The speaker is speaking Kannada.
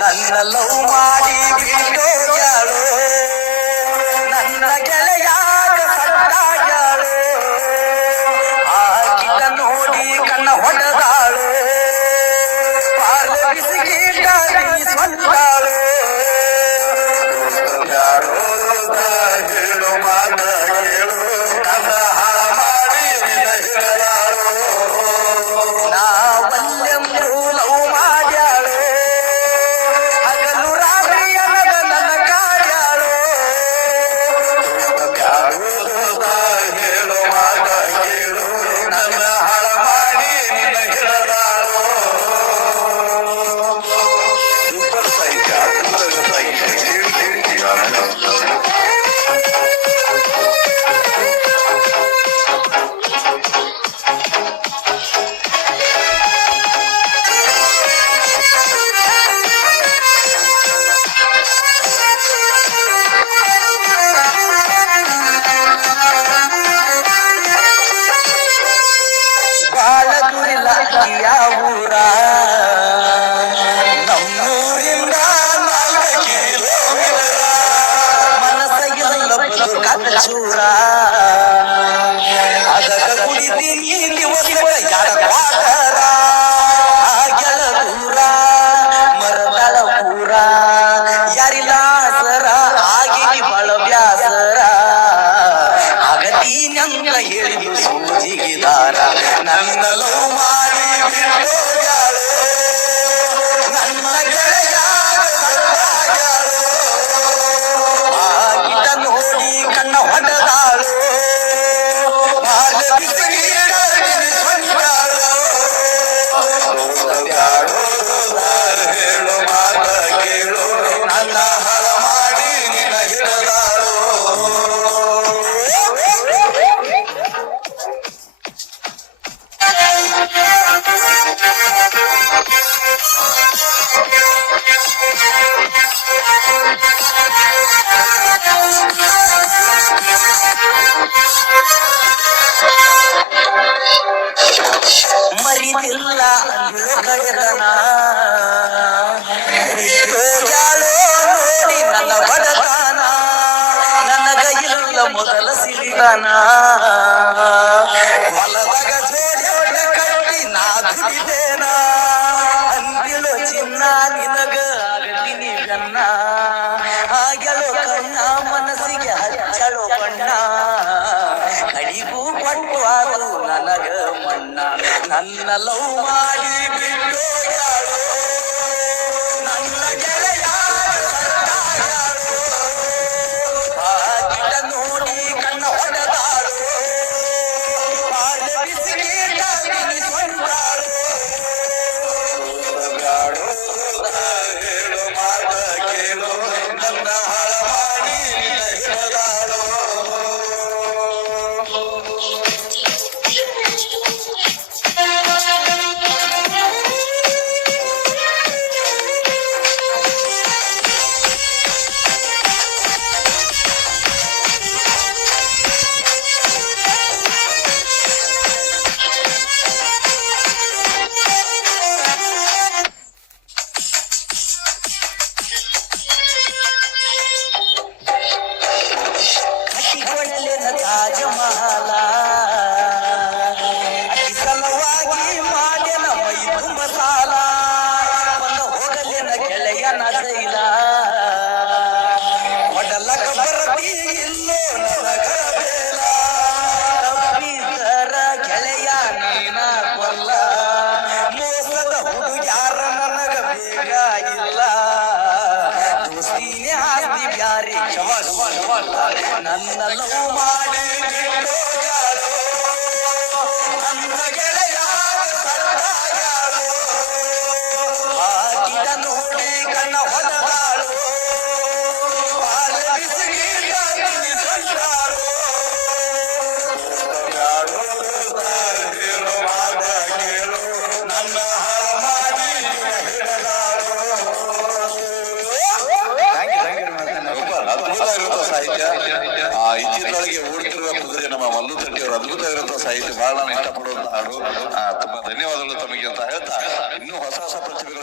ನನ್ನ ಲವ್ ಮಾಡಿ ಬಿಟ್ಟೋಗ್ಯಾಳು ನನ್ನ ಗೆಳೆಯಾಗ ಸಟ್ಟಾಗ್ಯಾಳು ಆಕಿನ ನೋಡಿ ಕಣ್ಣ ಹೊಡೆದಾಳು ಪಾರ್ಲ ಬಿಸಿಗೀಟ ತಿನ್ನಿಸ್ಕೊಂಡಾಳು ಹೇಳು ಮಾತ ಕೇಳು ನನ್ನ ಹಾಳ ಮಾಡಿ ಹಿಡಿದಾಳು ನಾವಲ್ಲೆಂದು ಲವ್ ಮಾಡ್ಯಾಳು ಹಗಲು ರಾತ್ರಿ ಅನ್ನದ ನನ್ನ ಕಾಡ್ಯಾಳು ಹೇಳು ಮಾತ ಕೇಳು ನನ್ನ ಹಾಳ ಮಾಡಿ ನಿನ್ನ ಹಿಡಿದಾಳು ಸೂಪರ್ ಸಾಹಿತ್ಯ ಅದ್ಭುತ ಸಾಹಿತ್ಯ ಬಾಳಗುರಿಲ್ಲ ಊರ ನಮ್ಮೂರಿಂದ 4 ಕಿಲೋಮೀಟರ ಮನಸ್ಸಾಗಿಲ್ಲ ಬದುಕಾದ ಚೂರ ಅದಕ ಕುಡಿತೀನಿ ದಿವಸ ಯಾರ ಆಗ್ಯಲ ದೂರ ಮರದಳ ಪೂರ ಯಾರಿಲ್ಲ ಸರ ಆಗಿ ಬಳ ಬ್ಯಾಸರ ಆಗತೀನಂತ ಹೇಳಿದ್ರು ಸೂಜಿಗಿದಾರ ನನ್ನ ಲವ್ ಮಾಡಿ ಬಿಟ್ಟೋಗ್ಯಾಳು ನನ್ನ ಗೆಳೆಯಾಗ ಸಟ್ಟಾಗ್ಯಾಳು ಆಕಿತ ನೋಡಿ ಕಣ್ಣ ಹೊಡೆದಾಳು ಪಾರ್ಲ ಬಿಸಿಗೀಟ ತಿನ್ನಿಸ್ಕೊಂಡಾಳು ಹೇಳು ಮಾತ ಕೇಳು ನನ್ನ ಹಾಳ ಮಾಡಿ ನಿನ್ನ ಹಿಡಿದಾಳು ಮರಿದಿಲ್ಲ ಕಡೆದನ ಬಿಟ್ಟೋಗ್ಯಾಳು ನೋಡಿ ನನ್ನ ಬಡತನ ನನಗ ಇಲ್ಲ ಮೊದಲ ಸಿರಿತನ ಹೊಲದಾಗ ಜೋಡಿ ಕಟ್ಟಿ ನಾ ದುಡಿದೇನ ಅಂದಿಳು ಚಿನ್ನ ನಿನಗ ಆಗತೀನಿ ಗನ್ನ ಆಗ್ಯಳು ಕಣ್ಣ ಮನಸ್ಸಿಗೆ ಹಚ್ಚಳು ಬಣ್ಣ ಕಡಿಗೂ ಕೊಟ್ಟು ಅದು ನನಗ ಮಣ್ಣ ನನ್ನ ಲವ್ ಮಾಡಿ ಬಿಟ್ಟೋಗ್ಯಾಳು ನನ್ನ ಗೆಳೆಯಾಗ ಸಟ್ಟಾಗ್ಯಾಳು ಆಕಿತ ನೋಡಿ ಕಣ್ಣ ಹೊಡೆದಾಳು ಪಾರ್ಲ ಬಿಸಿಗೀಟ ತಿನ್ನಿಸ್ಕೊಂಡಾಳು ಹೇಳು ಮಾತ ಕೇಳು ನನ್ನ ಹಾಳ ಮಾಡಿ ನಿನ್ನ ಹಿಡಿದಾಳು ಕಟ್ಟಿಗೊಳ್ಳಲೆನ ತಾಜಮಹಲ ಅತಿ ಸಲುವಾಗಿ ಮಾಡ್ಯನ ಮೈ ತುಂಬ ಸಾಲ ಬಂದ ಹೋಗಲೆನ ಗೆಳೆಯನ ಜೈಲ ಹೊಡಲಕ ಬರತಿ ಇಲ್ಲೋ ನನಗ ಬೇಲ ತಪ್ಪಿದರ ಗೆಳೆಯ ನನ್ನ ಕೊಲ್ಲ ಮೋಸದ ಹುಡುಗ್ಯಾರ ನನಗ ಬೇಗ ಇಲ್ಲ ದೋಸ್ತಿನೇ ಹಾಕಿ ಬ್ಯಾರಿ ನನ್ನ ಲವ್ ಮಾಡಿ ಬಿಟ್ಟೋಗ್ಯಾಳು ನನ್ನ ಗೆಳೆಯಾಗ ಸಟ್ಟಾಗ್ಯಾಳು ಆಕಿತ ನೋಡಿ ಕಣ್ಣ ಹೊಡೆದಾಳು ಪಾರ್ಲ ಬಿಸಿಗೀಟ ತಿನ್ನಿಸ್ಕೊಂಡಾಳು ಹೇಳು ಮಾತ ಕೇಳು ನನ್ನ ಹಾಳ ಮಾಡಿ ಹಿಡಿದಾಳು ಅದ್ಭುತ ಇರುವಂತಹ ಸಾಹಿತ್ಯ ಇತ್ತೀಚೆಗೆ ಓಡ್ತಿರುವ ಕುದುರೆ ನಮ್ಮ ಮಲ್ಲು ತಟ್ಟಿ ಅವರು ಅದ್ಭುತ ಇರುವಂತಹ ಸಾಹಿತ್ಯ ಬಹಳ ನಾನು ಇಷ್ಟಪಡುವಂತಹ ಹಾಡು. ತುಂಬಾ ಧನ್ಯವಾದಗಳು ತಮಗೆ ಅಂತ ಹೇಳ್ತಾ ಇನ್ನೂ ಹೊಸ ಹೊಸ ಪ್ರತಿಭೆಗಳು